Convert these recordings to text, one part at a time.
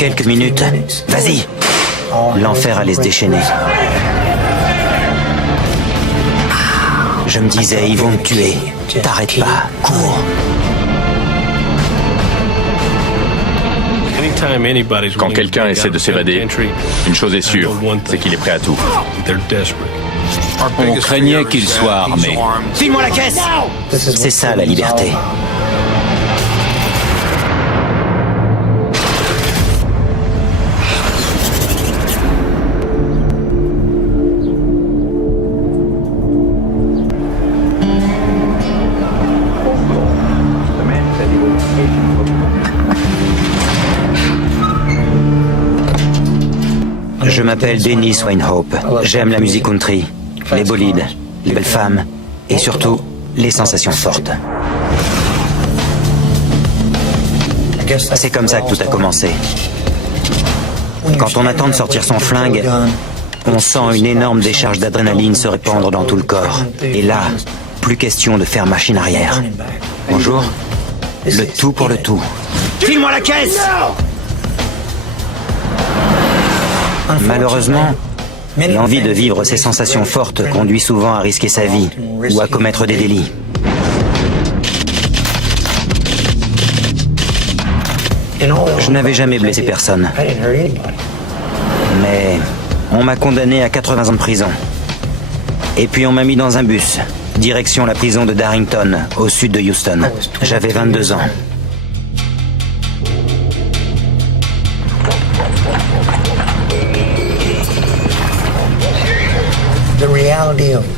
Quelques minutes. Vas-y. L'enfer allait se déchaîner. Je me disais, ils vont me tuer. T'arrêtes pas, cours. Quand quelqu'un essaie de s'évader, une chose est sûre, c'est qu'il est prêt à tout. On craignait qu'il soit armé. File-moi la caisse! C'est ça la liberté. Je m'appelle Dennis Weinhope. J'aime la musique country, les bolides, les belles femmes et surtout les sensations fortes. C'est comme ça que tout a commencé. Quand on attend de sortir son flingue, on sent une énorme décharge d'adrénaline se répandre dans tout le corps. Et là, plus question de faire machine arrière. Bonjour. Le tout pour le tout. File-moi la caisse! Malheureusement, l'envie de vivre ces sensations fortes conduit souvent à risquer sa vie ou à commettre des délits. Je n'avais jamais blessé personne. Mais on m'a condamné à 80 ans de prison. Et puis on m'a mis dans un bus, direction la prison de Darrington, au sud de Houston. J'avais 22 ans.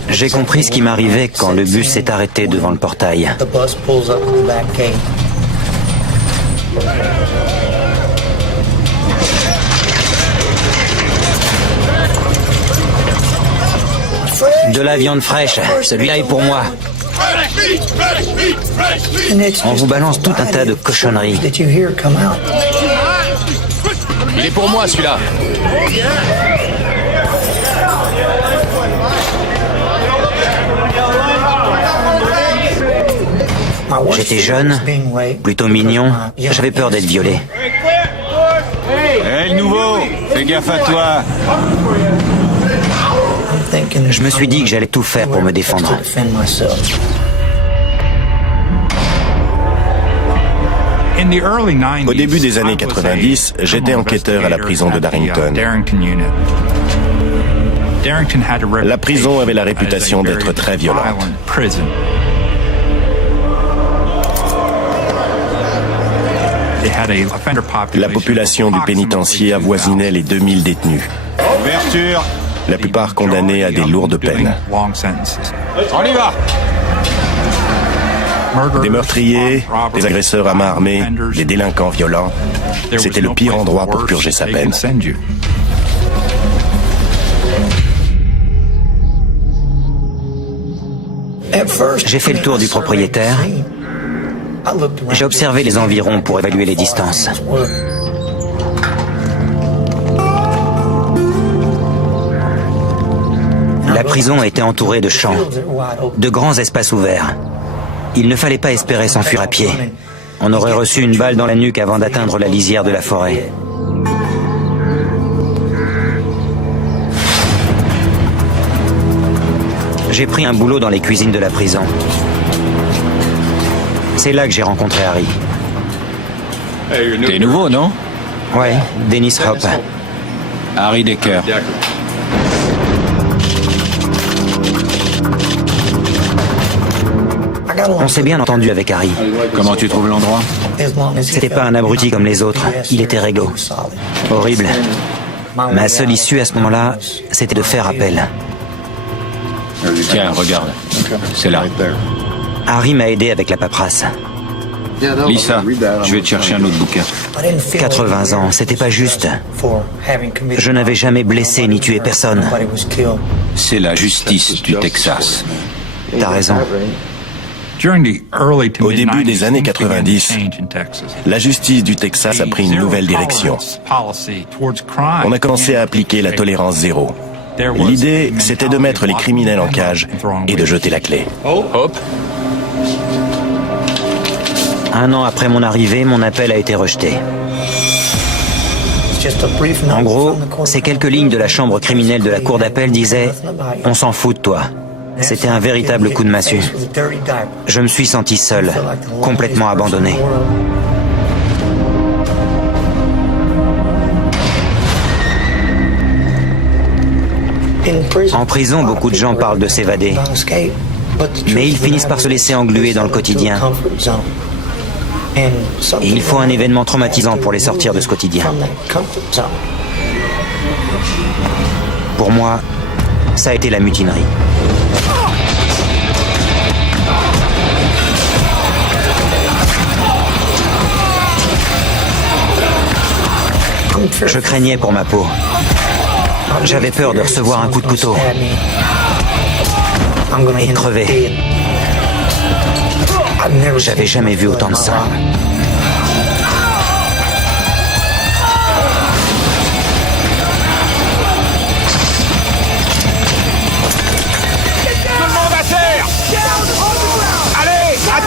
J'ai compris ce qui m'arrivait quand le bus s'est arrêté devant le portail. De la viande fraîche, celui-là est pour moi. On vous balance tout un tas de cochonneries. Il est pour moi, celui-là. J'étais jeune, plutôt mignon, j'avais peur d'être violé. Hé, le nouveau, fais gaffe à toi. Je me suis dit que j'allais tout faire pour me défendre. Au début des années 90, j'étais enquêteur à la prison de Darrington. La prison avait la réputation d'être très violente. La population du pénitencier avoisinait les 2000 détenus. Ouverture. La plupart condamnés à des lourdes peines. On y va. Des meurtriers, des agresseurs à main armée, des délinquants violents. C'était le pire endroit pour purger sa peine. J'ai fait le tour du propriétaire. J'ai observé les environs pour évaluer les distances. La prison était entourée de champs, de grands espaces ouverts. Il ne fallait pas espérer s'enfuir à pied. On aurait reçu une balle dans la nuque avant d'atteindre la lisière de la forêt. J'ai pris un boulot dans les cuisines de la prison. C'est là que j'ai rencontré Harry. T'es nouveau, non? Ouais, Dennis Hope. Harry Decker. On s'est bien entendu avec Harry. Comment tu trouves l'endroit? C'était pas un abruti comme les autres. Il était réglo. Horrible. Ma seule issue à ce moment-là, c'était de faire appel. Tiens, regarde. C'est là. Harry m'a aidé avec la paperasse. Lisa, je vais te chercher un autre bouquin. 80 ans, c'était pas juste. Je n'avais jamais blessé ni tué personne. C'est la justice du Texas. T'as raison. Au début des années 90, la justice du Texas a pris une nouvelle direction. On a commencé à appliquer la tolérance zéro. L'idée, c'était de mettre les criminels en cage et de jeter la clé. Hop. Un an après mon arrivée, mon appel a été rejeté. En gros, ces quelques lignes de la chambre criminelle de la cour d'appel disaient « On s'en fout de toi ». C'était un véritable coup de massue. Je me suis senti seul, complètement abandonné. En prison, beaucoup de gens parlent de s'évader, mais ils finissent par se laisser engluer dans le quotidien. Et il faut un événement traumatisant pour les sortir de ce quotidien. Pour moi, ça a été la mutinerie. Je craignais pour ma peau. J'avais peur de recevoir un coup de couteau et de crever. J'avais jamais vu autant de sang. Tout le monde à terre! Allez, à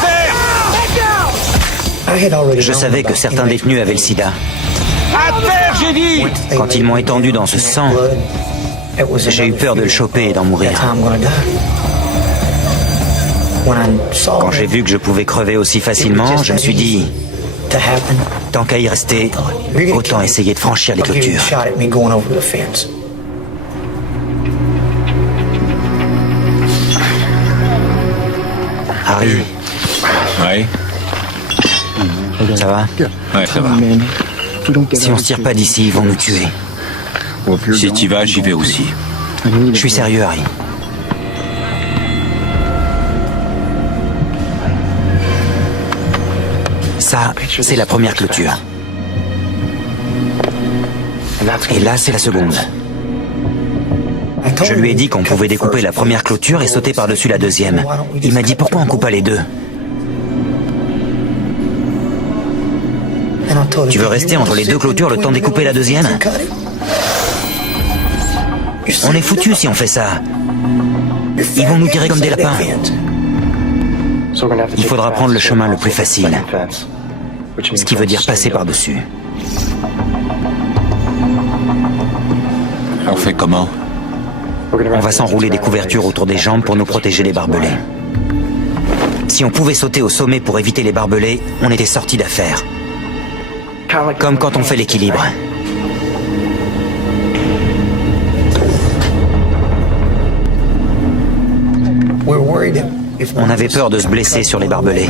terre! Je savais que certains détenus avaient le sida. À terre, j'ai dit! Quand ils m'ont étendu dans ce sang, j'ai eu peur de le choper et d'en mourir. Quand j'ai vu que je pouvais crever aussi facilement, je me suis dit, tant qu'à y rester, autant essayer de franchir les clôtures. Harry, Ouais. ça va? Ouais, ça va. Si on se tire pas d'ici, ils vont nous tuer. Si t'y vas, j'y vais aussi. Je suis sérieux, Harry. Ça, c'est la première clôture. Et là, c'est la seconde. Je lui ai dit qu'on pouvait découper la première clôture et sauter par-dessus la deuxième. Il m'a dit pourquoi on coupe pas les deux. Tu veux rester entre les deux clôtures le temps de découper la deuxième? On est foutus si on fait ça. Ils vont nous tirer comme des lapins. Il faudra prendre le chemin le plus facile. Ce qui veut dire passer par-dessus. On fait comment? On va s'enrouler des couvertures autour des jambes pour nous protéger des barbelés. Si on pouvait sauter au sommet pour éviter les barbelés, on était sortis d'affaire. Comme quand on fait l'équilibre. On avait peur de se blesser sur les barbelés.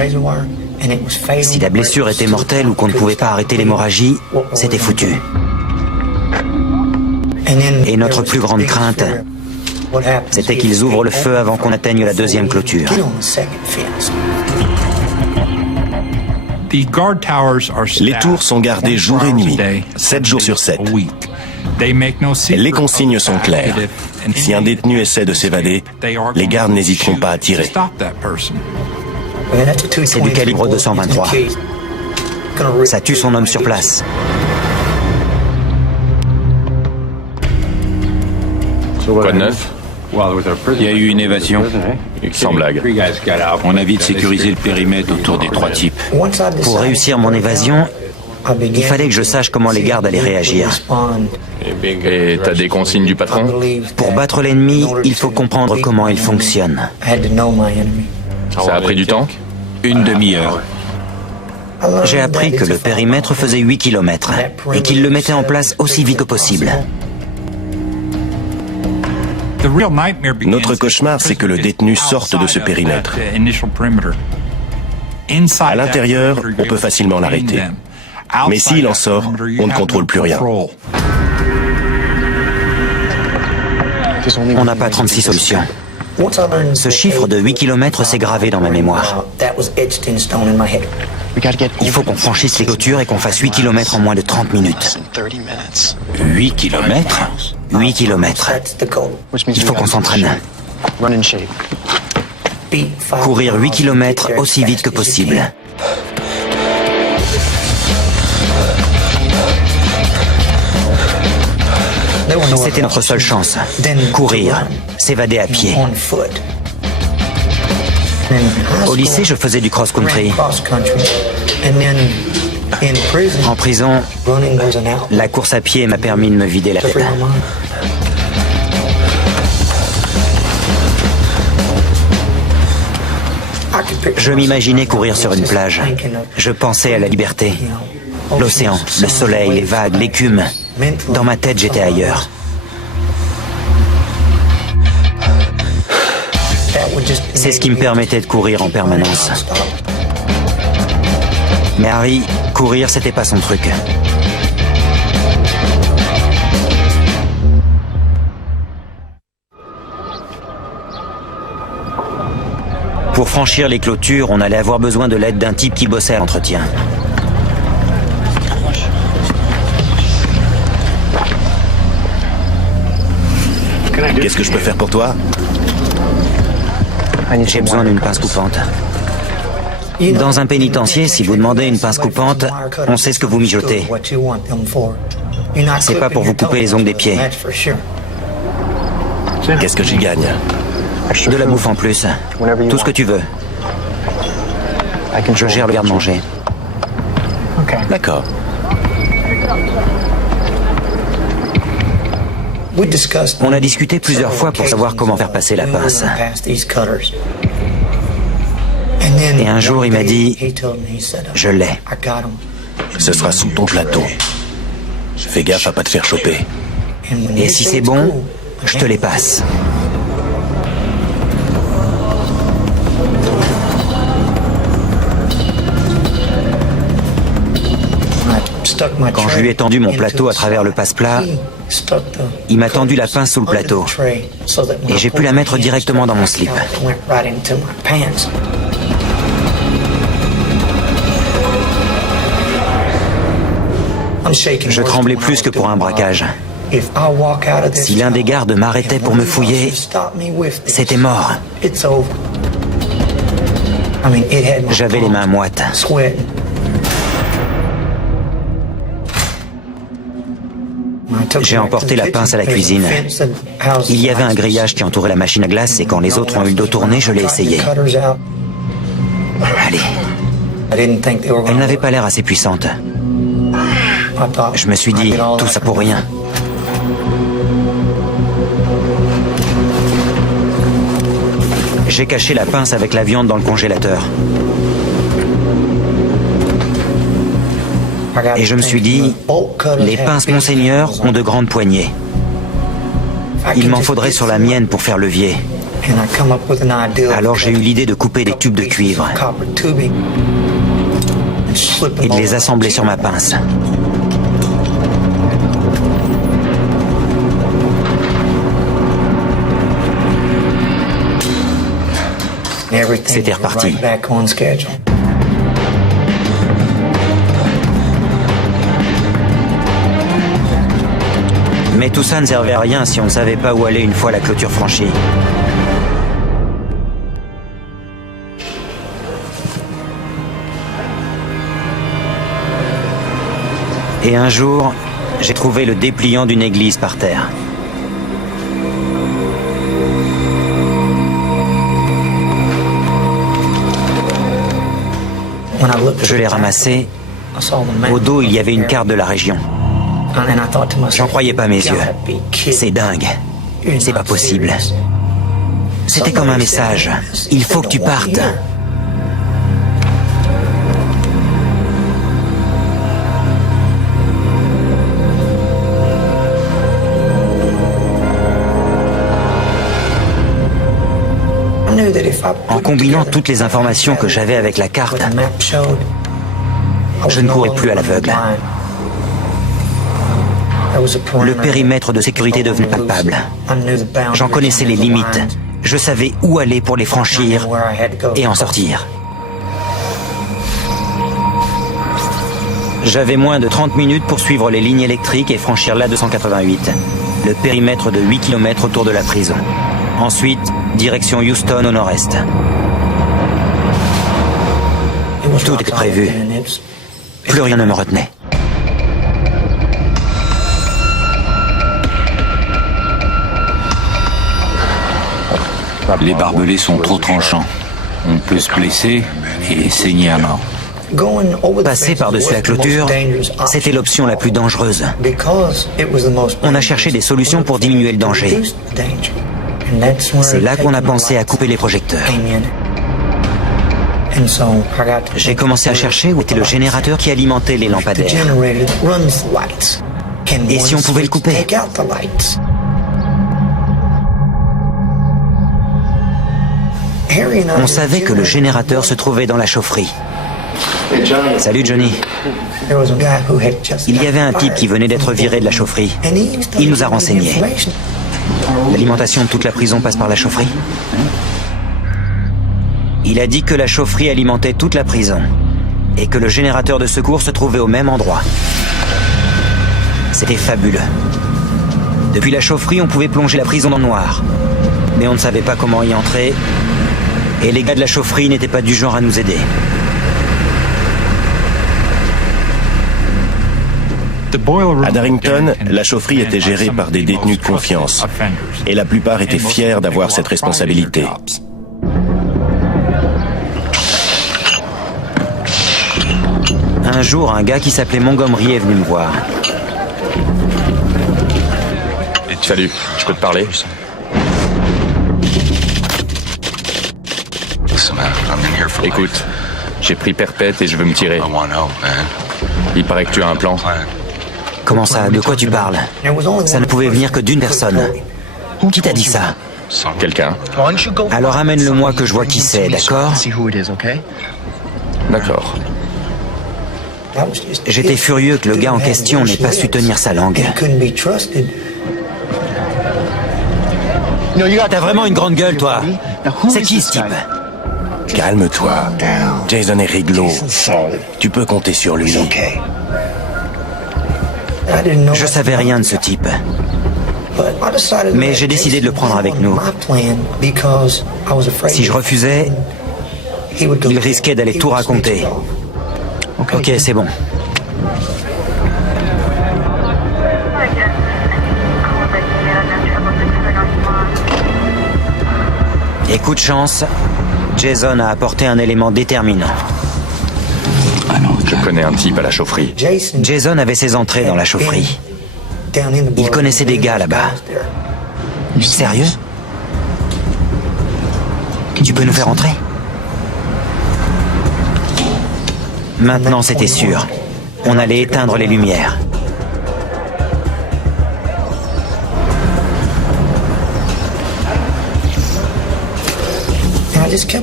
Si la blessure était mortelle ou qu'on ne pouvait pas arrêter l'hémorragie, c'était foutu. Et notre plus grande crainte, c'était qu'ils ouvrent le feu avant qu'on atteigne la deuxième clôture. Les tours sont gardées jour et nuit, 7 jours sur 7. Les consignes sont claires. Si un détenu essaie de s'évader, les gardes n'hésiteront pas à tirer. C'est du calibre 223. Ça tue son homme sur place. Quoi de neuf? Il y a eu une évasion. Sans blague. On a vite sécurisé le périmètre autour des 3 types. Pour réussir mon évasion, il fallait que je sache comment les gardes allaient réagir. Et t'as des consignes du patron? Pour battre l'ennemi, il faut comprendre comment il fonctionne. Ça a pris du temps? Une demi-heure. J'ai appris que le périmètre faisait 8 km et qu'il le mettait en place aussi vite que possible. Notre cauchemar, c'est que le détenu sorte de ce périmètre. À l'intérieur, on peut facilement l'arrêter. Mais s'il en sort, on ne contrôle plus rien. On n'a pas 36 solutions. Ce chiffre de 8 km s'est gravé dans ma mémoire. Il faut qu'on franchisse les clôtures et qu'on fasse 8 km en moins de 30 minutes. 8 kilomètres? 8 km. Il faut qu'on s'entraîne. Courir 8 km aussi vite que possible. C'était notre seule chance. Courir, s'évader à pied. Au lycée, je faisais du cross-country. En prison, la course à pied m'a permis de me vider la tête. Je m'imaginais courir sur une plage. Je pensais à la liberté. L'océan, le soleil, les vagues, l'écume. Dans ma tête, j'étais ailleurs. C'est ce qui me permettait de courir en permanence. Mais Harry, courir, c'était pas son truc. Pour franchir les clôtures, on allait avoir besoin de l'aide d'un type qui bossait à l'entretien. Qu'est-ce que je peux faire pour toi? J'ai besoin d'une pince coupante. Dans un pénitencier, si vous demandez une pince coupante, on sait ce que vous mijotez. C'est pas pour vous couper les ongles des pieds. Qu'est-ce que j'y gagne? De la bouffe en plus. Tout ce que tu veux. Je gère le garde-manger. D'accord. On a discuté plusieurs fois pour savoir comment faire passer la pince. Et un jour, il m'a dit, je l'ai. Ce sera sous ton plateau. Fais gaffe à pas te faire choper. Et si c'est bon, je te les passe. Quand je lui ai tendu mon plateau à travers le passe-plat, il m'a tendu la pince sous le plateau. Et j'ai pu la mettre directement dans mon slip. Je tremblais plus que pour un braquage. Si l'un des gardes m'arrêtait pour me fouiller, c'était mort. J'avais les mains moites. J'ai emporté la pince à la cuisine. Il y avait un grillage qui entourait la machine à glace et quand les autres ont eu le dos tourné, je l'ai essayé. Allez. Elle n'avait pas l'air assez puissante. Je me suis dit, tout ça pour rien. J'ai caché la pince avec la viande dans le congélateur. Et je me suis dit, les pinces Monseigneur ont de grandes poignées. Il m'en faudrait sur la mienne pour faire levier. Alors j'ai eu l'idée de couper des tubes de cuivre et de les assembler sur ma pince. C'était reparti. Mais tout ça ne servait à rien si on ne savait pas où aller une fois la clôture franchie. Et un jour, j'ai trouvé le dépliant d'une église par terre. Je l'ai ramassé. Au dos, il y avait une carte de la région. J'en croyais pas mes yeux. C'est dingue. C'est pas possible. C'était comme un message. Il faut que tu partes. En combinant toutes les informations que j'avais avec la carte, je ne courais plus à l'aveugle. Le périmètre de sécurité devenait palpable. J'en connaissais les limites. Je savais où aller pour les franchir et en sortir. J'avais moins de 30 minutes pour suivre les lignes électriques et franchir l'A288, le périmètre de 8 km autour de la prison. Ensuite, direction Houston au nord-est. Tout était prévu. Plus rien ne me retenait. Les barbelés sont trop tranchants. On peut se blesser et saigner à mort. Passer par-dessus la clôture, c'était l'option la plus dangereuse. On a cherché des solutions pour diminuer le danger. C'est là qu'on a pensé à couper les projecteurs. J'ai commencé à chercher où était le générateur qui alimentait les lampadaires. Et si on pouvait le couper? On savait que le générateur se trouvait dans la chaufferie. Salut Johnny. Il y avait un type qui venait d'être viré de la chaufferie. Il nous a renseignés. L'alimentation de toute la prison passe par la chaufferie. Il a dit que la chaufferie alimentait toute la prison et que le générateur de secours se trouvait au même endroit. C'était fabuleux. Depuis la chaufferie, on pouvait plonger la prison dans le noir. Mais on ne savait pas comment y entrer. Et les gars de la chaufferie n'étaient pas du genre à nous aider. À Darrington, la chaufferie était gérée par des détenus de confiance. Et la plupart étaient fiers d'avoir cette responsabilité. Un jour, un gars qui s'appelait Montgomery est venu me voir. Salut, je peux te parler? Écoute, j'ai pris perpète et je veux me tirer. Il paraît que tu as un plan. Comment ça? De quoi tu parles? Ça ne pouvait venir que d'une personne. Qui t'a dit ça? Quelqu'un? Alors amène-le-moi que je vois qui c'est, d'accord? D'accord. J'étais furieux que le gars en question n'ait pas su tenir sa langue. T'as vraiment une grande gueule, toi. C'est qui ce type? Calme-toi. Jason est réglo. Tu peux compter sur lui. Je savais rien de ce type. Mais j'ai décidé de le prendre avec nous. Si je refusais, il risquait d'aller tout raconter. Ok, c'est bon. Et coup de chance, Jason a apporté un élément déterminant. Je connais un type à la chaufferie. Jason avait ses entrées dans la chaufferie. Il connaissait des gars là-bas. Sérieux? Tu peux nous faire entrer? Maintenant, c'était sûr. On allait éteindre les lumières.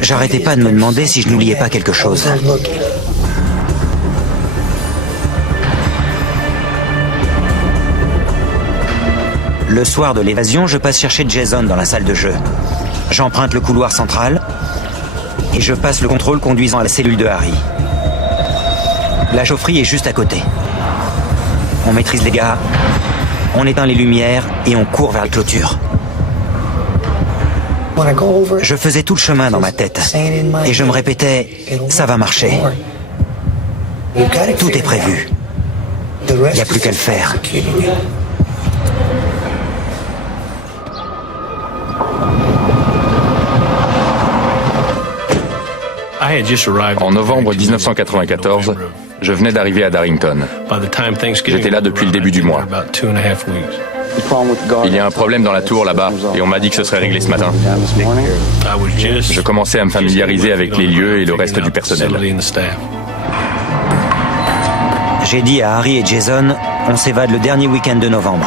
J'arrêtais pas de me demander si je n'oubliais pas quelque chose. Le soir de l'évasion, je passe chercher Jason dans la salle de jeu. J'emprunte le couloir central et je passe le contrôle conduisant à la cellule de Harry. La chaufferie est juste à côté. On maîtrise les gars, on éteint les lumières et on court vers la clôture. Je faisais tout le chemin dans ma tête et je me répétais, ça va marcher. Tout est prévu. Il n'y a plus qu'à le faire. En novembre 1994, je venais d'arriver à Darrington. J'étais là depuis le début du mois. Il y a un problème dans la tour là-bas et on m'a dit que ce serait réglé ce matin. Je commençais à me familiariser avec les lieux et le reste du personnel. J'ai dit à Harry et Jason, on s'évade le dernier week-end de novembre.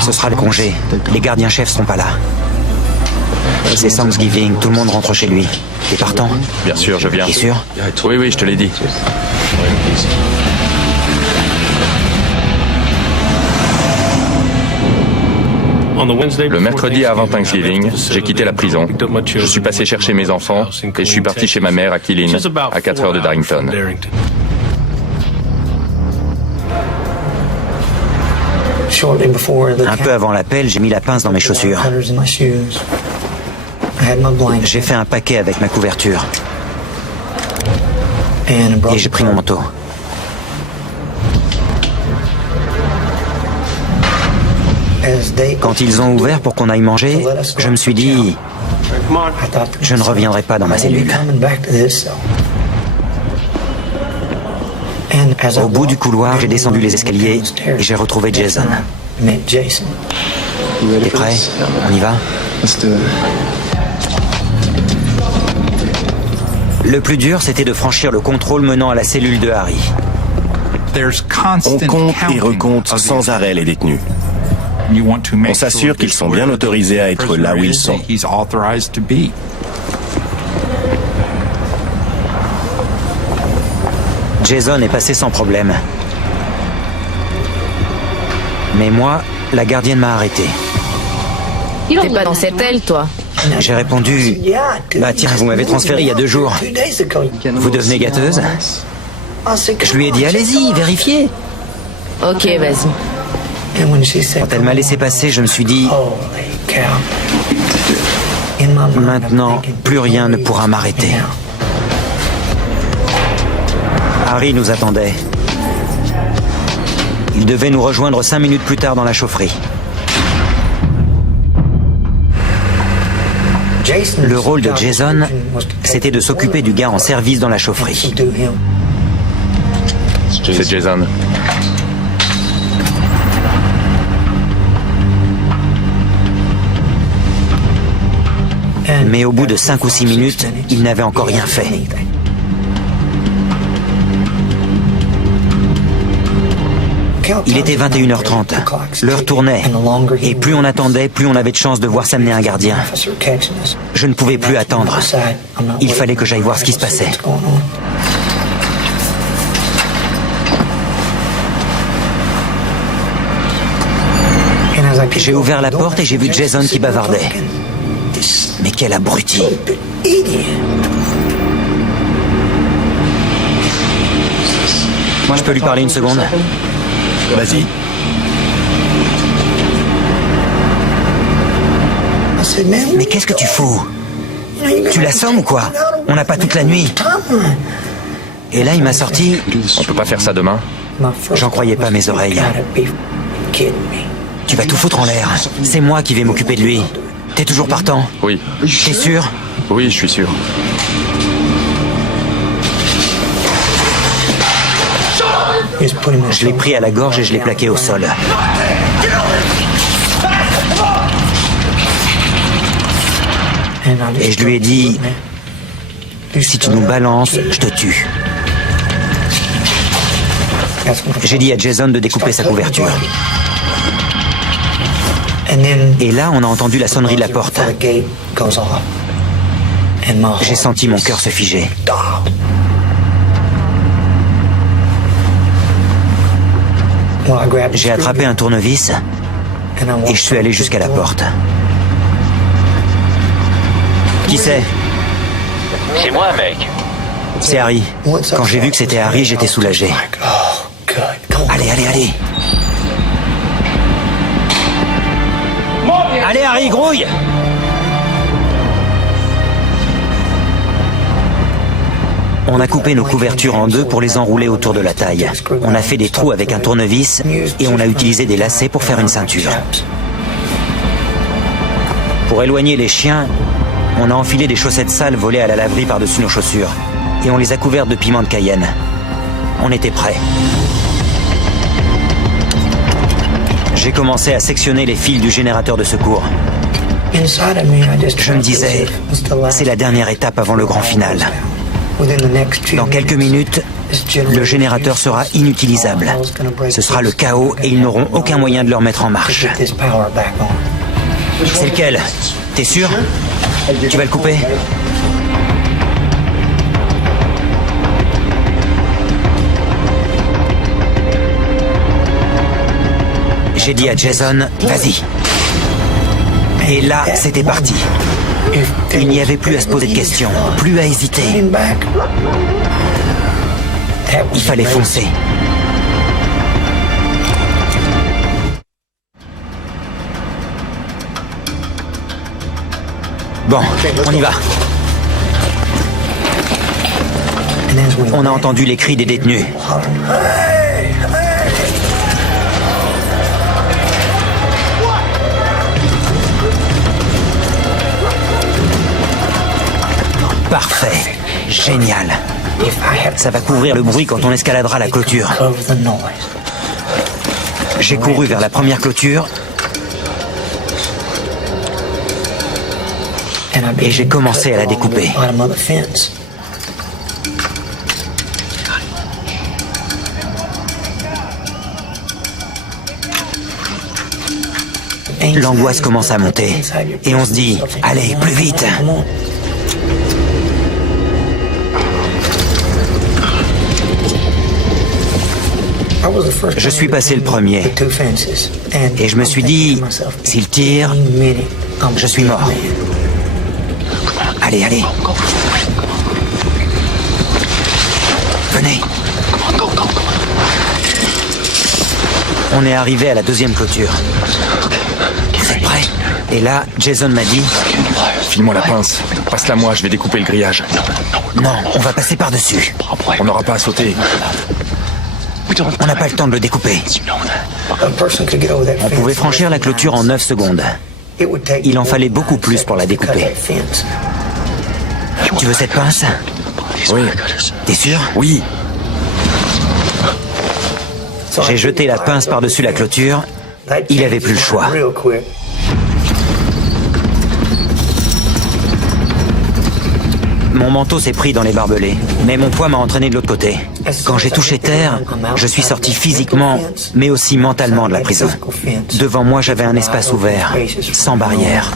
Ce sera le congé. Les gardiens-chefs seront pas là. C'est Thanksgiving, tout le monde rentre chez lui. T'es partant? Bien sûr, je viens. T'es sûr? Oui, je te l'ai dit. Le mercredi avant Thanksgiving, j'ai quitté la prison. Je suis passé chercher mes enfants et je suis parti chez ma mère à Killeen, à 4 heures de Darrington. Un peu avant l'appel, j'ai mis la pince dans mes chaussures. J'ai fait un paquet avec ma couverture. Et j'ai pris mon manteau. Quand ils ont ouvert pour qu'on aille manger, je me suis dit, je ne reviendrai pas dans ma cellule. Au bout du couloir, j'ai descendu les escaliers et j'ai retrouvé Jason. T'es prêt? On y va? Le plus dur, c'était de franchir le contrôle menant à la cellule de Harry. On compte et recompte sans arrêt les détenus. On s'assure qu'ils sont bien autorisés à être là où ils sont. Jason est passé sans problème. Mais moi, la gardienne m'a arrêté. T'es pas dans cette aile, toi? J'ai répondu, bah tiens, vous m'avez transféré il y a 2 jours. Vous devenez gâteuse? Je lui ai dit, allez-y, vérifiez. Ok, vas-y. Quand elle m'a laissé passer, je me suis dit, maintenant, plus rien ne pourra m'arrêter. Harry nous attendait. Il devait nous rejoindre 5 minutes plus tard dans la chaufferie. Le rôle de Jason, c'était de s'occuper du gars en service dans la chaufferie. C'est Jason. Mais au bout de 5 ou 6 minutes, il n'avait encore rien fait. Il était 21h30. L'heure tournait. Et plus on attendait, plus on avait de chances de voir s'amener un gardien. Je ne pouvais plus attendre. Il fallait que j'aille voir ce qui se passait. J'ai ouvert la porte et j'ai vu Jason qui bavardait. Mais quel abruti! Je peux lui parler une seconde? Vas-y. Mais qu'est-ce que tu fous? Tu l'assommes ou quoi? On n'a pas toute la nuit. Et là, il m'a sorti... On peut pas faire ça demain? J'en croyais pas mes oreilles. Tu vas tout foutre en l'air. C'est moi qui vais m'occuper de lui. T'es toujours partant? Oui. T'es sûr? Oui, je suis sûr. Je l'ai pris à la gorge et je l'ai plaqué au sol. Et je lui ai dit, si tu nous balances, je te tue. J'ai dit à Jason de découper sa couverture. Et là, on a entendu la sonnerie de la porte. J'ai senti mon cœur se figer. J'ai attrapé un tournevis et je suis allé jusqu'à la porte. Qui c'est? C'est moi, mec. C'est Harry. Quand j'ai vu que c'était Harry, j'étais soulagé. Allez, allez, allez. Allez, Harry, grouille! On a coupé nos couvertures en 2 pour les enrouler autour de la taille. On a fait des trous avec un tournevis et on a utilisé des lacets pour faire une ceinture. Pour éloigner les chiens, on a enfilé des chaussettes sales volées à la laverie par-dessus nos chaussures. Et on les a couvertes de piment de Cayenne. On était prêts. J'ai commencé à sectionner les fils du générateur de secours. Je me disais, c'est la dernière étape avant le grand final. Dans quelques minutes, le générateur sera inutilisable. Ce sera le chaos et ils n'auront aucun moyen de le remettre en marche. C'est lequel? T'es sûr? Tu vas le couper? J'ai dit à Jason, vas-y. Et là, c'était parti. Il n'y avait plus à se poser de questions, plus à hésiter. Il fallait foncer. Bon, on y va. On a entendu les cris des détenus. Parfait. Génial. Ça va couvrir le bruit quand on escaladera la clôture. J'ai couru vers la première clôture et j'ai commencé à la découper. L'angoisse commence à monter et on se dit « Allez, plus vite !» Je suis passé le premier et je me suis dit « S'il tire, je suis mort. » Allez, allez. Venez. On est arrivé à la deuxième clôture. Vous êtes prêts? Et là, Jason m'a dit... File-moi la pince. Passe-la moi, je vais découper le grillage. Non, on va passer par-dessus. On n'aura pas à sauter. On n'a pas le temps de le découper. On pouvait franchir la clôture en 9 secondes. Il en fallait beaucoup plus pour la découper. Tu veux cette pince? Oui. T'es sûr? Oui. J'ai jeté la pince par-dessus la clôture. Il avait plus le choix. Mon manteau s'est pris dans les barbelés, mais mon poids m'a entraîné de l'autre côté. Quand j'ai touché terre, je suis sorti physiquement, mais aussi mentalement de la prison. Devant moi, j'avais un espace ouvert, sans barrière.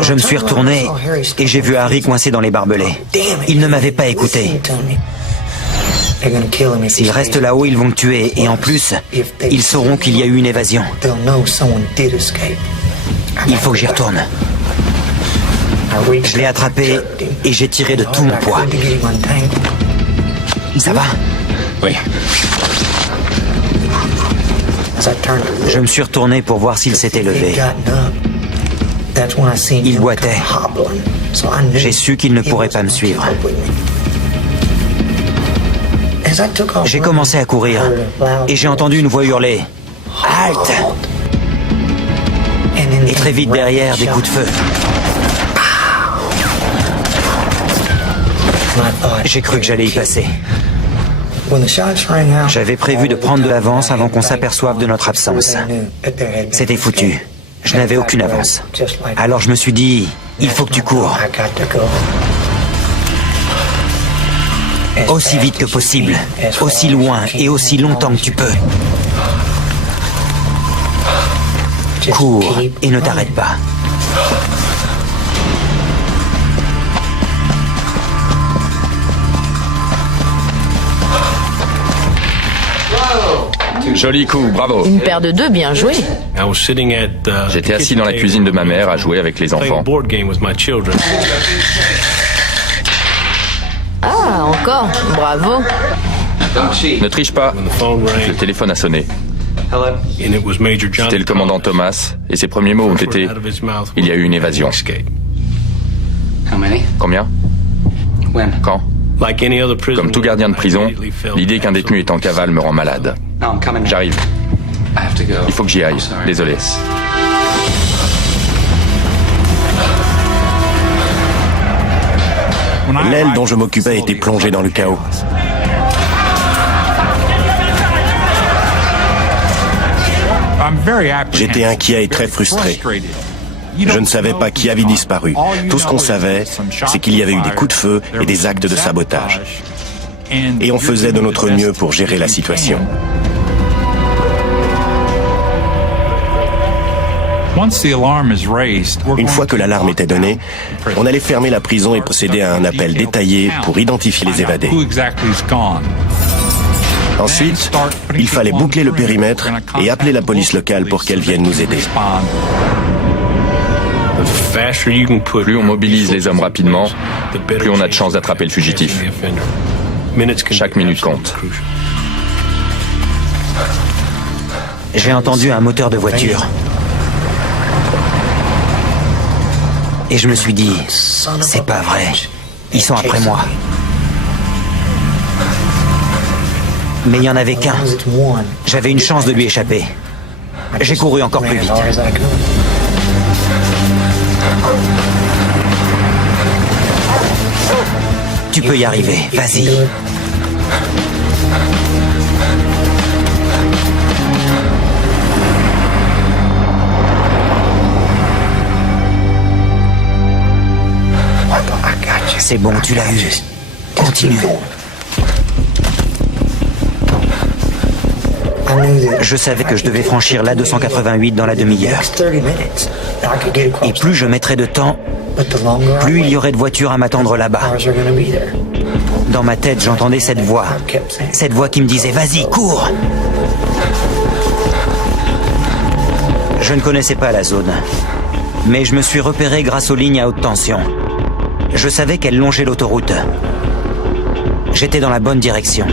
Je me suis retourné et j'ai vu Harry coincé dans les barbelés. Il ne m'avait pas écouté. S'ils restent là-haut, ils vont me tuer. Et en plus, ils sauront qu'il y a eu une évasion. Il faut que j'y retourne. Je l'ai attrapé et j'ai tiré de tout mon poids. Ça va? Oui. Je me suis retourné pour voir s'il s'était levé. Il boitait. J'ai su qu'il ne pourrait pas me suivre. J'ai commencé à courir et j'ai entendu une voix hurler « Halte !» Et très vite derrière, des coups de feu. J'ai cru que j'allais y passer. J'avais prévu de prendre de l'avance avant qu'on s'aperçoive de notre absence. C'était foutu. Je n'avais aucune avance. Alors je me suis dit, il faut que tu cours. Aussi vite que possible, aussi loin et aussi longtemps que tu peux. Cours et ne t'arrête pas. Joli coup, bravo. Une paire de deux, bien joué. J'étais assis dans la cuisine de ma mère à jouer avec les enfants. Ah, encore. Bravo. Ne triche pas. Le téléphone a sonné. C'était le commandant Thomas, et ses premiers mots ont été « Il y a eu une évasion ». Combien? Quand? Comme tout gardien de prison, l'idée qu'un détenu est en cavale me rend malade. J'arrive. Il faut que j'y aille. Désolé. L'aile dont je m'occupais était plongée dans le chaos. J'étais inquiet et très frustré. Je ne savais pas qui avait disparu. Tout ce qu'on savait, c'est qu'il y avait eu des coups de feu et des actes de sabotage. Et on faisait de notre mieux pour gérer la situation. Une fois que l'alarme était donnée, on allait fermer la prison et procéder à un appel détaillé pour identifier les évadés. Ensuite, il fallait boucler le périmètre et appeler la police locale pour qu'elle vienne nous aider. Plus on mobilise les hommes rapidement, plus on a de chances d'attraper le fugitif. Chaque minute compte. J'ai entendu un moteur de voiture. Et je me suis dit, c'est pas vrai. Ils sont après moi. Mais il n'y en avait qu'un. J'avais une chance de lui échapper. J'ai couru encore plus vite. Tu peux y arriver, vas-y. C'est bon, tu l'as eu. Continue. Je savais que je devais franchir l'A288 dans la demi-heure. Et plus je mettrais de temps, plus il y aurait de voitures à m'attendre là-bas. Dans ma tête, j'entendais cette voix qui me disait « Vas-y, cours !» Je ne connaissais pas la zone, mais je me suis repéré grâce aux lignes à haute tension. Je savais qu'elles longeaient l'autoroute. J'étais dans la bonne direction.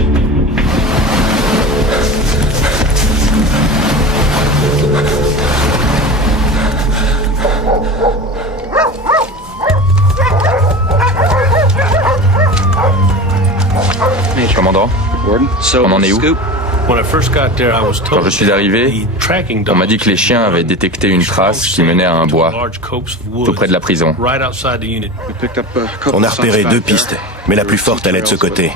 Commandant, on en est où? Quand je suis arrivé, on m'a dit que les chiens avaient détecté une trace qui menait à un bois, tout près de la prison. On a repéré 2 pistes, mais la plus forte allait de ce côté.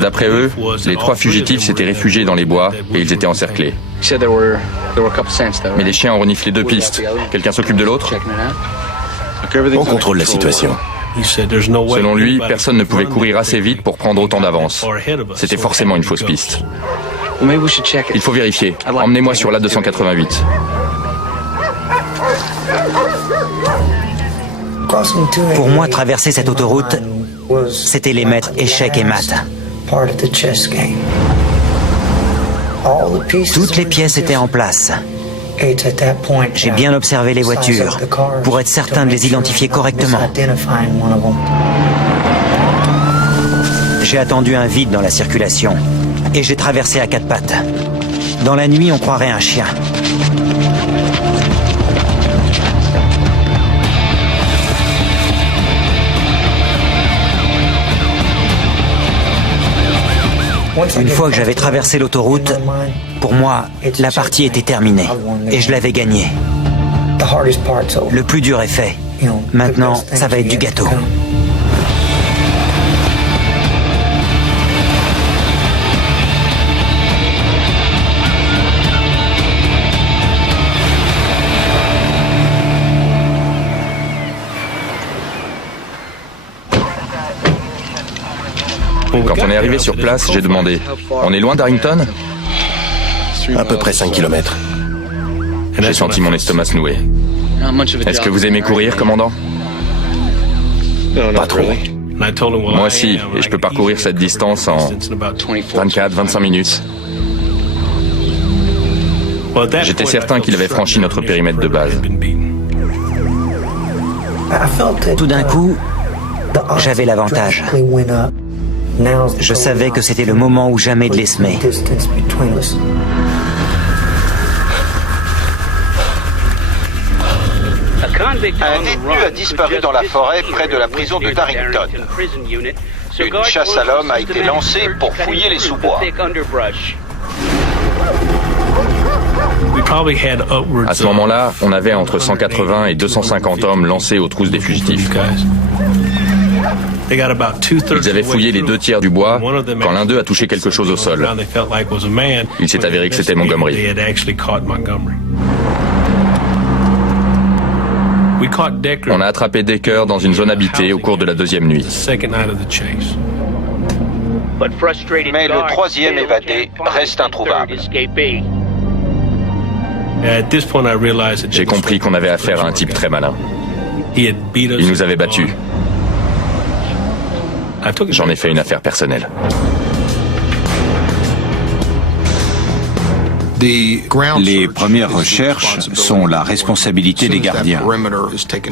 D'après eux, les 3 fugitifs s'étaient réfugiés dans les bois et ils étaient encerclés. Mais les chiens ont reniflé 2 pistes. Quelqu'un s'occupe de l'autre? On contrôle la situation. Selon lui, personne ne pouvait courir assez vite pour prendre autant d'avance. C'était forcément une fausse piste. Il faut vérifier. Emmenez-moi sur l'A288. Pour moi, traverser cette autoroute, c'était les maîtres échecs et maths. Toutes les pièces étaient en place. J'ai bien observé les voitures pour être certain de les identifier correctement. J'ai attendu un vide dans la circulation et j'ai traversé à 4 pattes. Dans la nuit, on croirait un chien. Une fois que j'avais traversé l'autoroute, pour moi, la partie était terminée et je l'avais gagnée. Le plus dur est fait. Maintenant, ça va être du gâteau. Quand on est arrivé sur place, j'ai demandé « On est loin d'Arrington ?» À peu près 5 km. J'ai senti mon estomac se nouer. Est-ce que vous aimez courir, commandant? Pas trop. Moi aussi, et je peux parcourir cette distance en 24-25 minutes. J'étais certain qu'il avait franchi notre périmètre de base. Tout d'un coup, j'avais l'avantage. Je savais que c'était le moment ou jamais de les semer. Un détenu a disparu dans la forêt près de la prison de Darrington. Une chasse à l'homme a été lancée pour fouiller les sous-bois. À ce moment-là, on avait entre 180 et 250 hommes lancés aux trousses des fugitifs. Ils avaient fouillé les 2 tiers du bois quand l'un d'eux a touché quelque chose au sol. Il s'est avéré que c'était Montgomery. On a attrapé Decker dans une zone habitée au cours de la 2e nuit. Mais le 3e évadé reste introuvable. J'ai compris qu'on avait affaire à un type très malin. Il nous avait battus. J'en ai fait une affaire personnelle. Les premières recherches sont la responsabilité des gardiens.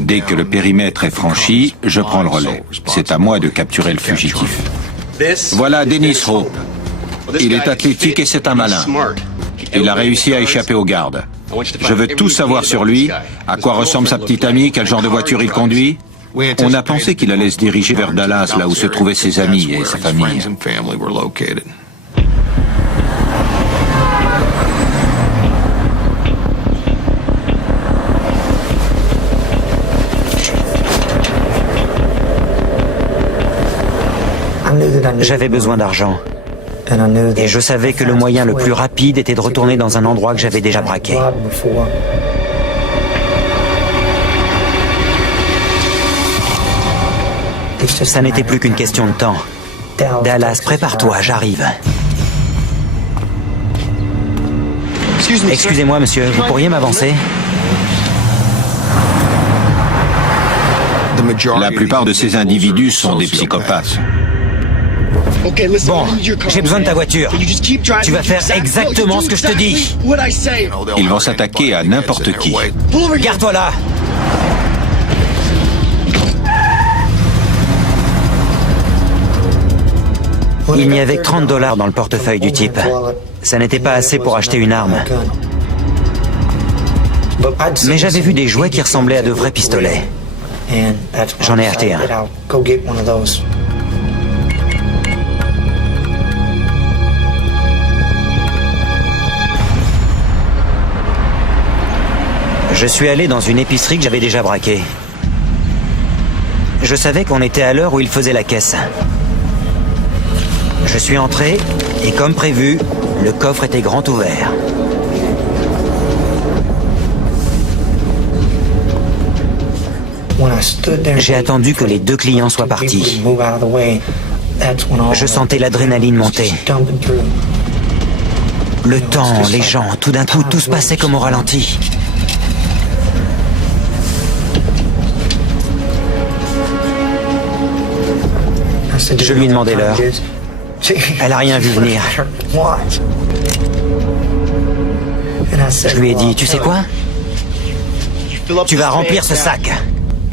Dès que le périmètre est franchi, je prends le relais. C'est à moi de capturer le fugitif. Voilà Dennis Hope. Il est athlétique et c'est un malin. Il a réussi à échapper aux gardes. Je veux tout savoir sur lui. À quoi ressemble sa petite amie? Quel genre de voiture il conduit? On a pensé qu'il allait se diriger vers Dallas, là où se trouvaient ses amis et sa famille. J'avais besoin d'argent. Et je savais que le moyen le plus rapide était de retourner dans un endroit que j'avais déjà braqué. Ça n'était plus qu'une question de temps. Dallas, prépare-toi, j'arrive. Excusez-moi, monsieur, vous pourriez m'avancer? La plupart de ces individus sont des psychopathes. Bon, j'ai besoin de ta voiture. Tu vas faire exactement ce que je te dis. Ils vont s'attaquer à n'importe qui. Garde-toi là. Il n'y avait que $30 dans le portefeuille du type. Ça n'était pas assez pour acheter une arme. Mais j'avais vu des jouets qui ressemblaient à de vrais pistolets. J'en ai acheté un. Je suis allé dans une épicerie que j'avais déjà braquée. Je savais qu'on était à l'heure où il faisait la caisse. Je suis entré, et comme prévu, le coffre était grand ouvert. J'ai attendu que les deux clients soient partis. Je sentais l'adrénaline monter. Le temps, les gens, tout d'un coup, tout se passait comme au ralenti. Je lui ai demandé l'heure. Elle a rien vu venir. Je lui ai dit, tu sais quoi? Tu vas remplir ce sac.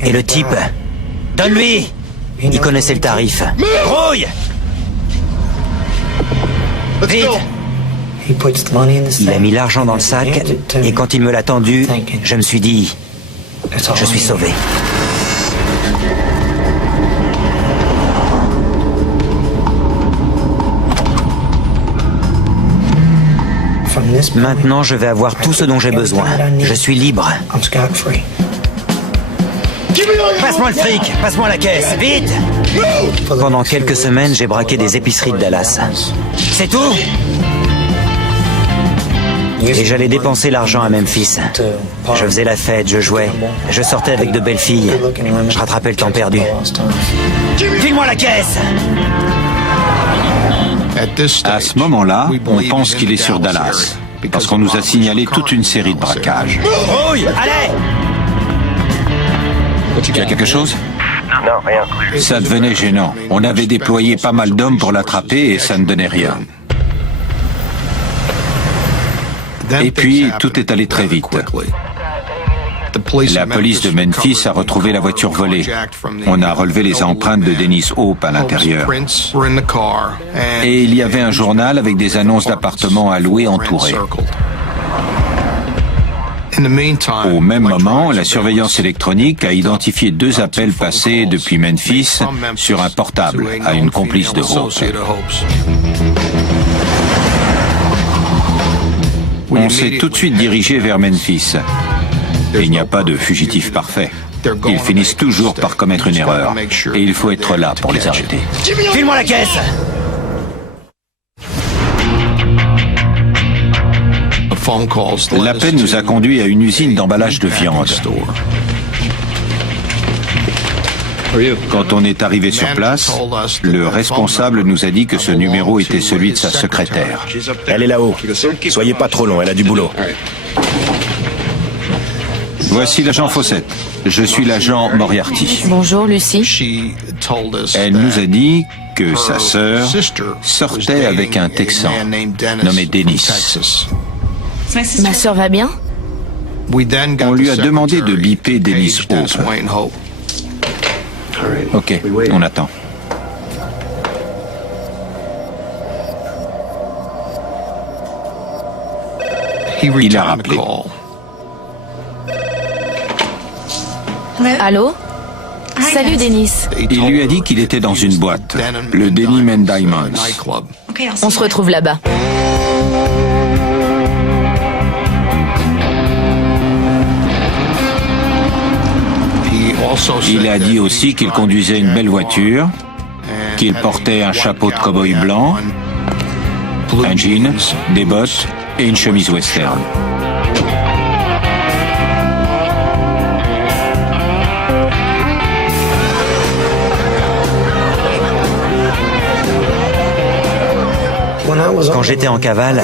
Et le type, donne-lui! Il connaissait le tarif. Grouille! Vite! Il a mis l'argent dans le sac, et quand il me l'a tendu, je me suis dit, je suis sauvé. Maintenant, je vais avoir tout ce dont j'ai besoin. Je suis libre. Passe-moi le fric, passe-moi la caisse, vite! Pendant quelques semaines, j'ai braqué des épiceries de Dallas. C'est tout? Et j'allais dépenser l'argent à Memphis. Je faisais la fête, je jouais, je sortais avec de belles filles. Je rattrapais le temps perdu. File-moi la caisse! À ce moment-là, on pense qu'il est sur Dallas, parce qu'on nous a signalé toute une série de braquages. Rouille! Allez! Il y a quelque chose? Non, rien. Ça devenait gênant. On avait déployé pas mal d'hommes pour l'attraper et ça ne donnait rien. Et puis, tout est allé très vite. La police de Memphis a retrouvé la voiture volée. On a relevé les empreintes de Dennis Hope à l'intérieur. Et il y avait un journal avec des annonces d'appartements à louer entourés. Au même moment, la surveillance électronique a identifié 2 appels passés depuis Memphis sur un portable à une complice de Hope. On s'est tout de suite dirigé vers Memphis. Et il n'y a pas de fugitif parfait. Ils finissent toujours par commettre une erreur. Et il faut être là pour les arrêter. File-moi la caisse! L'appel nous a conduit à une usine d'emballage de viande. Quand on est arrivé sur place, le responsable nous a dit que ce numéro était celui de sa secrétaire. Elle est là-haut. Soyez pas trop long, elle a du boulot. Voici l'agent Fawcett. Je suis l'agent Moriarty. Bonjour, Lucie. Elle nous a dit que sa sœur sortait avec un Texan nommé Dennis. Ma sœur va bien? On lui a demandé de biper Dennis Hope. Ok, on attend. Il a rappelé. Allô? Salut, Dennis. Il lui a dit qu'il était dans une boîte, le Denim and Diamonds. On se retrouve là-bas. Il a dit aussi qu'il conduisait une belle voiture, qu'il portait un chapeau de cow-boy blanc, un jean, des bottes et une chemise western. Quand j'étais en cavale,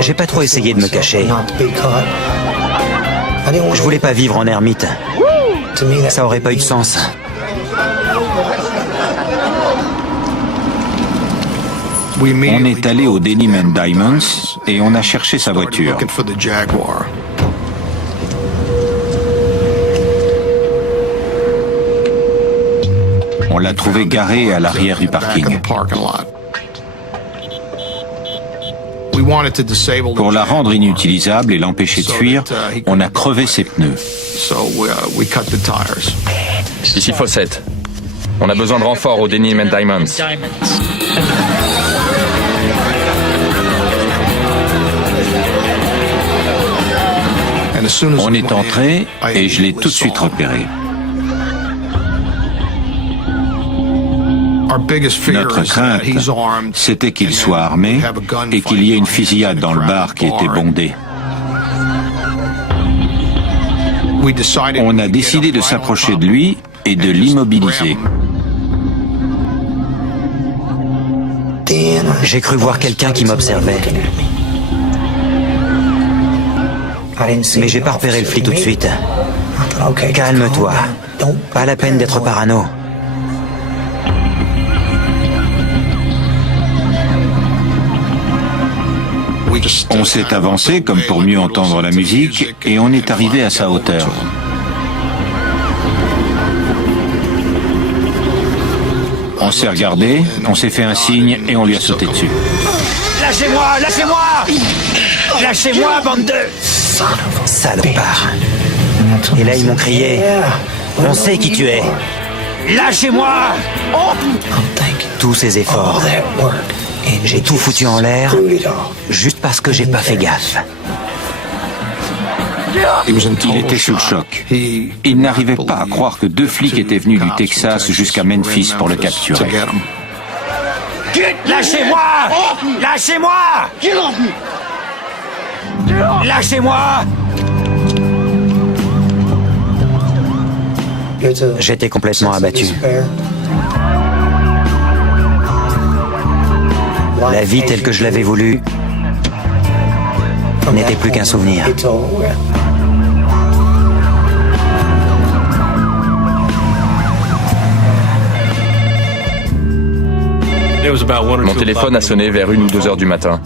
j'ai pas trop essayé de me cacher. Je voulais pas vivre en ermite. Ça aurait pas eu de sens. On est allé au Denim and Diamonds et on a cherché sa voiture. On l'a trouvée garée à l'arrière du parking. Pour la rendre inutilisable et l'empêcher de fuir, on a crevé ses pneus. Ici Fawcett. On a besoin de renfort au Denim and Diamonds. On est entré et je l'ai tout de suite repéré. Notre crainte, c'était qu'il soit armé et qu'il y ait une fusillade dans le bar qui était bondé. On a décidé de s'approcher de lui et de l'immobiliser. J'ai cru voir quelqu'un qui m'observait. Mais j'ai pas repéré le flic tout de suite. Calme-toi. Pas la peine d'être parano. On s'est avancé comme pour mieux entendre la musique et on est arrivé à sa hauteur. On s'est regardé, on s'est fait un signe et on lui a sauté dessus. Lâchez-moi! Lâchez-moi! Lâchez-moi, bande de... Salopard. Et là, ils m'ont crié « On sait qui tu es !» Lâchez-moi! Tous ces efforts. J'ai tout foutu en l'air, juste parce que j'ai pas fait gaffe. Il était sous le choc. Il n'arrivait pas à croire que 2 flics étaient venus du Texas jusqu'à Memphis pour le capturer. Lâchez-moi! Lâchez-moi! Lâchez-moi! J'étais complètement abattu. La vie telle que je l'avais voulu n'était plus qu'un souvenir. Mon téléphone a sonné vers 1 ou 2 heures du matin.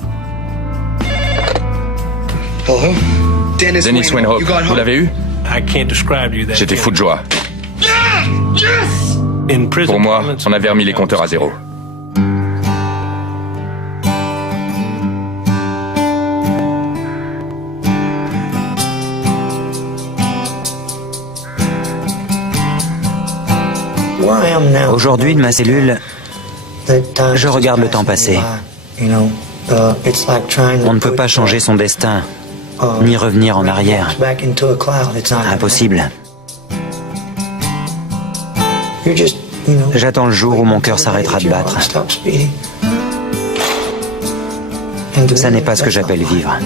Dennis Winhope, vous l'avez eu? J'étais fou de joie. Pour moi, on avait remis les compteurs à zéro. Aujourd'hui, de ma cellule, je regarde le temps passer. On ne peut pas changer son destin, ni revenir en arrière. Impossible. J'attends le jour où mon cœur s'arrêtera de battre. Ça n'est pas ce que j'appelle vivre.